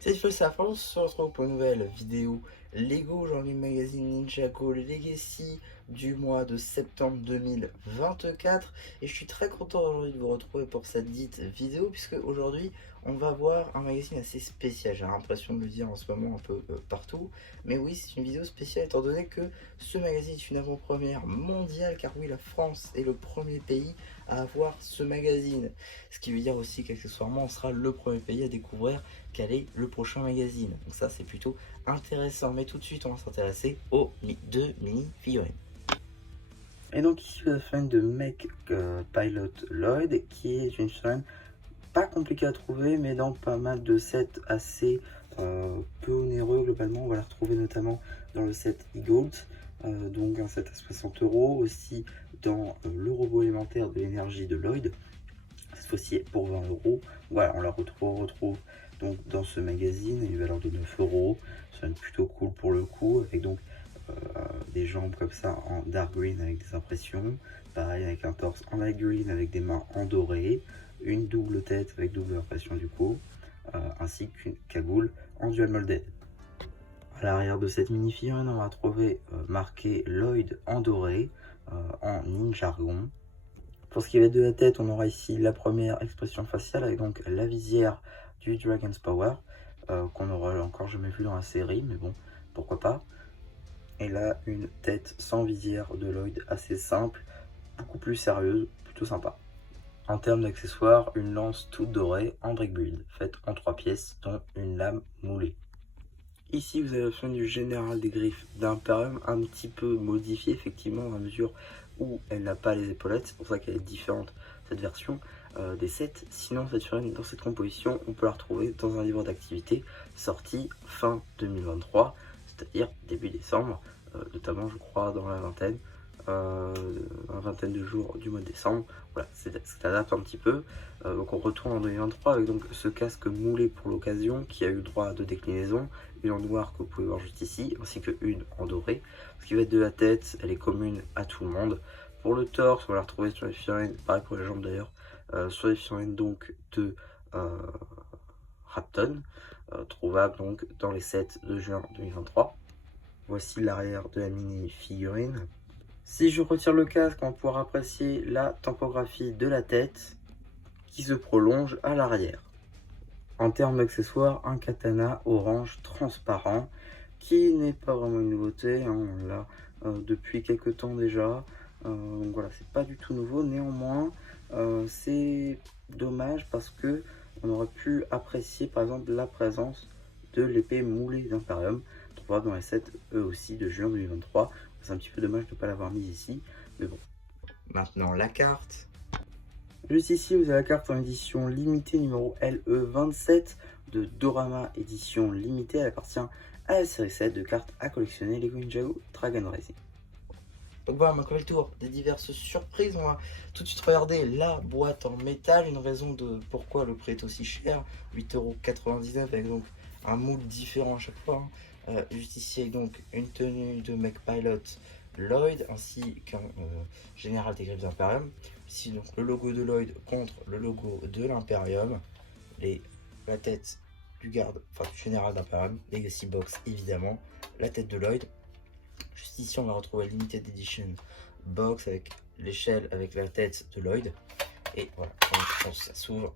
Cette fois, ça on se retrouve pour une nouvelle vidéo Lego Jean-Louis Magazine Ninjago Legacy du mois de septembre 2024. Et je suis très content aujourd'hui de vous retrouver pour cette dite vidéo, puisque aujourd'hui on va voir un magazine assez spécial. J'ai l'impression de le dire en ce moment un peu partout. Mais oui, c'est une vidéo spéciale étant donné que ce magazine est une avant-première mondiale, car oui, la France est le premier pays à avoir ce magazine. Ce qui veut dire aussi qu'accessoirement on sera le premier pays à découvrir quel est le prochain magazine. Donc ça c'est plutôt intéressant. Mais tout de suite on va s'intéresser aux deux mini-figurines. Et donc ici la fin de Mech Pilot Lloyd, qui est une figurine pas compliquée à trouver, mais dans pas mal de sets assez peu onéreux globalement. On va la retrouver notamment dans le set e-Gold, donc un set à 60 €, aussi dans le robot élémentaire de l'énergie de Lloyd, cette fois-ci pour 20 €. Voilà, on la retrouve donc dans ce magazine à une valeur de 9 €. C'est plutôt cool pour le coup, avec donc des jambes comme ça en dark green avec des impressions, pareil avec un torse en light green avec des mains en doré, une double tête avec double impression du coup, ainsi qu'une cagoule en dual molded. À l'arrière de cette mini figurine, on va trouver marqué Lloyd en doré, en ninjargon. Pour ce qui va être de la tête, on aura ici la première expression faciale avec donc la visière du Dragon's Power, qu'on n'aura encore jamais vu dans la série, mais bon, pourquoi pas. Et là, une tête sans visière de Lloyd assez simple, beaucoup plus sérieuse, plutôt sympa. En termes d'accessoires, une lance toute dorée en brick build, faite en 3 pièces, dont une lame moulée. Ici, vous avez l'option du général des griffes d'Imperium, un petit peu modifié effectivement à mesure où elle n'a pas les épaulettes. C'est pour ça qu'elle est différente, cette version des sets. Sinon, cette figurine, dans cette composition, on peut la retrouver dans un livre d'activité sorti fin 2023, c'est-à-dire début décembre, notamment, je crois, dans la vingtaine de jours du mois de décembre. Voilà, ça adapte un petit peu. Donc on retourne en 2023 avec donc ce casque moulé pour l'occasion qui a eu droit à 2 déclinaisons, une en noir que vous pouvez voir juste ici, ainsi qu'une en doré. Ce qui va être de la tête, elle est commune à tout le monde. Pour le torse, on va la retrouver sur les figurines, pareil pour les jambes d'ailleurs, sur les figurines donc de Rapton, trouvable donc dans les sets de juin 2023. Voici l'arrière de la mini figurine. Si je retire le casque, on pourra apprécier la typographie de la tête qui se prolonge à l'arrière. En termes d'accessoires, un katana orange transparent qui n'est pas vraiment une nouveauté, hein, on l'a depuis quelques temps déjà. Donc voilà, c'est pas du tout nouveau. Néanmoins, c'est dommage parce que on aurait pu apprécier par exemple la présence de l'épée moulée d'Imperium, trouvable dans les sets eux aussi de juin 2023. C'est un petit peu dommage de ne pas l'avoir mise ici, mais bon. Maintenant la carte. Juste ici, vous avez la carte en édition limitée numéro LE27 de Dorama édition limitée. Elle appartient à la série 7 de cartes à collectionner Lego Ninjago Dragon Racing. Donc voilà, on a fait le tour des diverses surprises. On va tout de suite regarder la boîte en métal. Une raison de pourquoi le prix est aussi cher, 8,99 € avec donc un moule différent à chaque fois. Juste ici avec donc une tenue de Mech Pilot Lloyd ainsi qu'un général des griffes d'Imperium. Ici donc le logo de Lloyd contre le logo de l'Imperium, la tête du garde, enfin du général d'Imperium, Legacy Box évidemment, la tête de Lloyd. Juste ici on va retrouver Limited Edition Box avec l'échelle avec la tête de Lloyd. Et voilà, quand ça s'ouvre.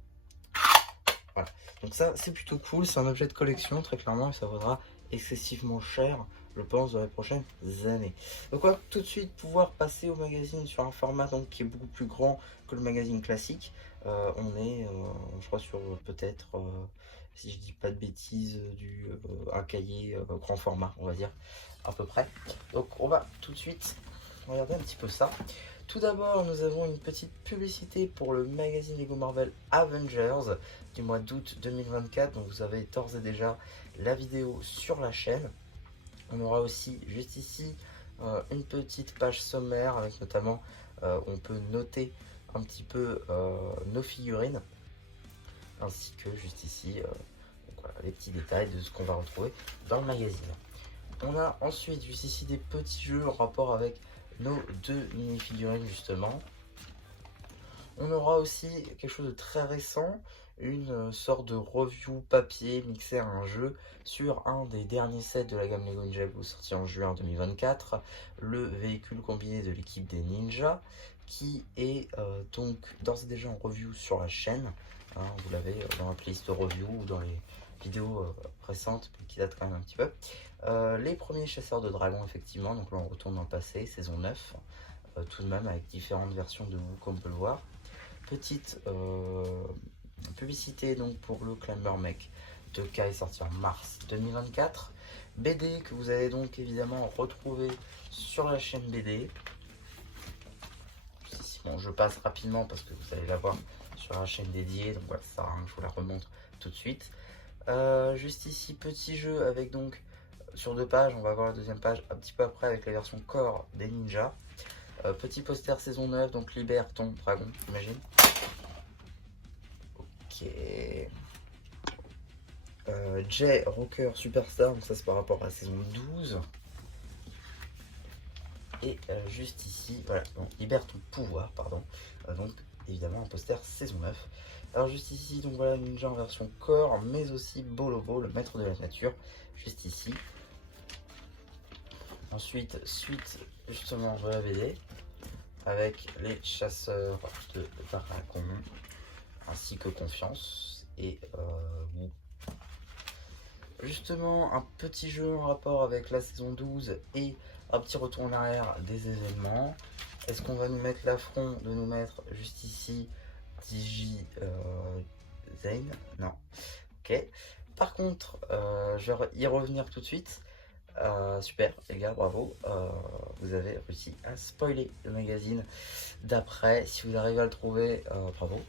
Voilà. Donc ça c'est plutôt cool, c'est un objet de collection très clairement et ça vaudra excessivement cher, je pense, dans les prochaines années. Donc on va tout de suite pouvoir passer au magazine sur un format donc, qui est beaucoup plus grand que le magazine classique. On est, je crois, sur peut-être, si je dis pas de bêtises, un cahier grand format, on va dire, à peu près. Donc on va tout de suite regarder un petit peu ça. Tout d'abord, nous avons une petite publicité pour le magazine Lego Marvel Avengers du mois d'août 2024. Donc vous avez d'ores et déjà la vidéo sur la chaîne. On aura aussi juste ici une petite page sommaire avec notamment on peut noter un petit peu nos figurines ainsi que juste ici donc voilà, les petits détails de ce qu'on va retrouver dans le magazine. On a ensuite juste ici des petits jeux en rapport avec nos deux mini-figurines justement. On aura aussi quelque chose de très récent, une sorte de review papier mixé à un jeu sur un des derniers sets de la gamme Lego Ninjago sorti en juin 2024, le véhicule combiné de l'équipe des ninjas, qui est donc d'ores et déjà en review sur la chaîne. Hein, vous l'avez dans la playlist review ou dans les vidéos récentes qui datent quand même un petit peu. Les premiers chasseurs de dragons, effectivement, donc là on retourne dans le passé, saison 9, tout de même avec différentes versions de vous comme on peut le voir. Petite publicité donc pour le Climber Mech 2K est sorti en mars 2024. BD que vous allez donc évidemment retrouver sur la chaîne BD. Bon, je passe rapidement parce que vous allez la voir sur la chaîne dédiée, donc voilà, ça, je vous la remontre tout de suite. Juste ici, petit jeu avec donc sur 2 pages, on va voir la deuxième page un petit peu après avec la version corps des ninjas. Petit poster saison 9, donc libère ton dragon, imagine. Ok. Jay Rocker Superstar, donc ça c'est par rapport à la saison 12. Et juste ici, voilà, donc libère ton pouvoir, pardon. Donc évidemment un poster saison 9. Alors juste ici, donc voilà, ninja en version corps, mais aussi Bolobo, le maître de la nature, juste ici. Ensuite, suite justement de la BD, avec les chasseurs de dragons, ainsi que confiance. Et justement, un petit jeu en rapport avec la saison 12 et un petit retour en arrière des événements. Est-ce qu'on va nous mettre l'affront de nous mettre juste ici Digi Zane? Non. Ok. Par contre, je vais y revenir tout de suite. Super, les gars, bravo. Vous avez réussi à spoiler le magazine d'après. Si vous arrivez à le trouver, bravo.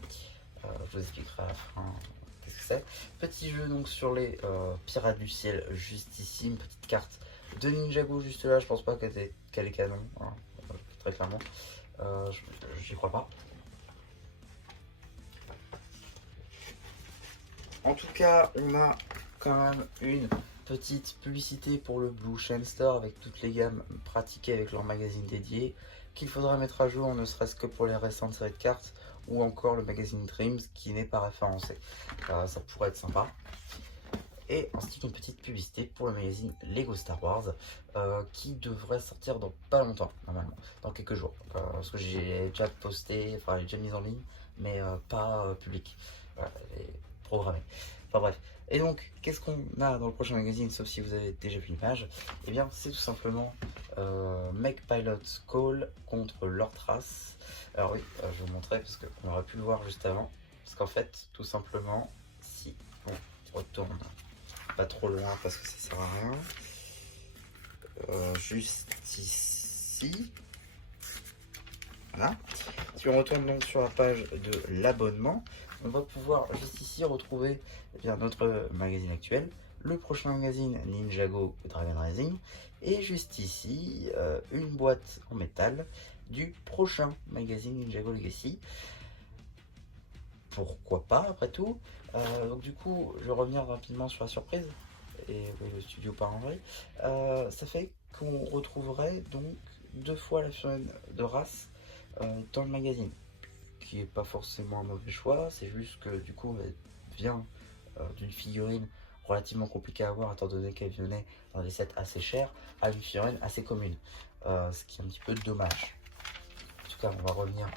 Je vous expliquerai à la fin qu'est-ce que c'est. Petit jeu donc sur les pirates du ciel, juste ici. Une petite carte de Ninjago, juste là. Je pense pas qu'elle est canon, hein, très clairement. J'y crois pas. En tout cas, on a quand même une petite publicité pour le Blue Chain Store avec toutes les gammes pratiquées avec leur magazine dédié qu'il faudra mettre à jour, ne serait-ce que pour les récentes séries de cartes ou encore le magazine Dreams qui n'est pas référencé. Ça pourrait être sympa. Et ensuite une petite publicité pour le magazine Lego Star Wars qui devrait sortir dans pas longtemps, normalement, dans quelques jours. Parce que j'ai déjà posté, enfin j'ai déjà mis en ligne, mais pas public. Voilà, programmé. Enfin bref. Et donc, qu'est-ce qu'on a dans le prochain magazine, sauf si vous avez déjà vu l'image? Eh bien, c'est tout simplement Mech Pilot Call contre Lord Trace. Alors oui, je vais vous montrer parce qu'on aurait pu le voir juste avant. Parce qu'en fait, tout simplement, si on retourne pas trop loin parce que ça sert à rien. Juste ici. Voilà. Si on retourne donc sur la page de l'abonnement, on va pouvoir juste ici retrouver bien, notre magazine actuel, le prochain magazine Ninjago Dragon Rising, et juste ici une boîte en métal du prochain magazine Ninjago Legacy. Pourquoi pas après tout. Donc du coup, je vais revenir rapidement sur la surprise et oui, le studio part en vrille. Ça fait qu'on retrouverait donc 2 fois la furine de race dans le magazine, qui est pas forcément un mauvais choix, c'est juste que du coup elle vient d'une figurine relativement compliquée à avoir étant donné qu'elle venait dans des sets assez chers à une figurine assez commune, ce qui est un petit peu dommage. En tout cas, on va revenir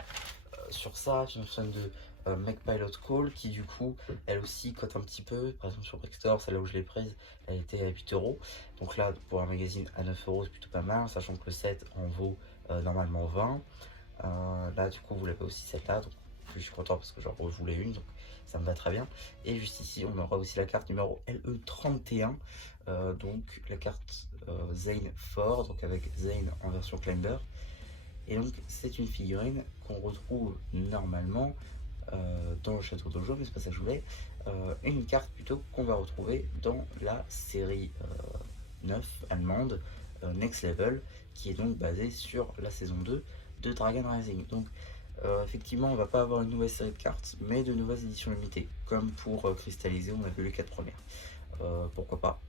sur ça. C'est une chaîne de Mech Pilot Call qui du coup elle aussi cote un petit peu. Par exemple sur Brickstore, celle là où je l'ai prise, elle était à 8 euros. Donc là pour un magazine à 9 euros c'est plutôt pas mal, sachant que le set en vaut normalement 20. Là du coup vous l'avez aussi celle-là, donc je suis content parce que j'en voulais une, donc ça me va très bien. Et juste ici on aura aussi la carte numéro LE31, donc la carte Zane Ford, donc avec Zane en version Climber. Et donc c'est une figurine qu'on retrouve normalement dans le château d'Ojo, mais c'est pas ça que je voulais. Une carte plutôt qu'on va retrouver dans la série 9 allemande Next Level, qui est donc basée sur la saison 2 de Dragon Rising. Donc effectivement on va pas avoir une nouvelle série de cartes, mais de nouvelles éditions limitées, comme pour cristalliser, on a vu les 4 premières. Pourquoi pas,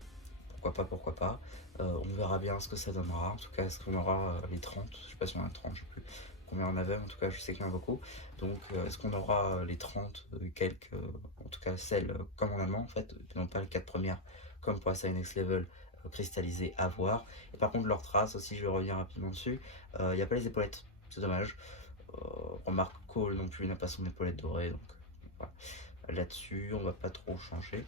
pourquoi pas. On verra bien ce que ça donnera. En tout cas, est-ce qu'on aura les 30, je sais pas si on a 30, je sais plus. combien on avait, en tout cas je sais qu'il y en a beaucoup. Donc est-ce qu'on aura les 30 quelques, en tout cas celles comme en allemand en fait, non pas les 4 premières comme pour Assign Next Level cristallisées à voir. Et par contre leurs traces aussi, je reviens rapidement dessus, il n'y a pas les épaulettes, c'est dommage. Remarque Cole non plus n'a pas son épaulette dorée, donc voilà. Là-dessus on va pas trop changer.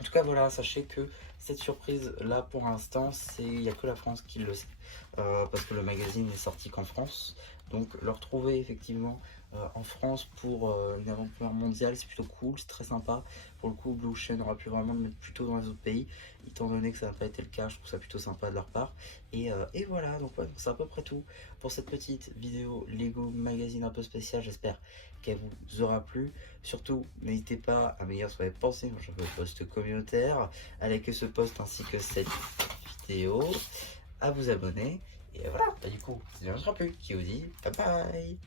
En tout cas, voilà, sachez que cette surprise-là, pour l'instant, il n'y a que la France qui le sait. Parce que le magazine n'est sorti qu'en France. Donc, le retrouver effectivement en France pour une avant-première mondiale, c'est plutôt cool, c'est très sympa. Pour le coup, Blue Ocean aura pu vraiment le mettre plutôt dans les autres pays. Étant donné que ça n'a pas été le cas, je trouve ça plutôt sympa de leur part. Et voilà, donc ouais, c'est à peu près tout pour cette petite vidéo Lego Magazine un peu spéciale. J'espère qu'elle vous aura plu. Surtout, n'hésitez pas à me dire ce que vous avez pensé sur le post communautaire, à liker ce post ainsi que cette vidéo, à vous abonner. Et voilà, bah du coup, ça ne changera plus. Qui vous dit bye bye.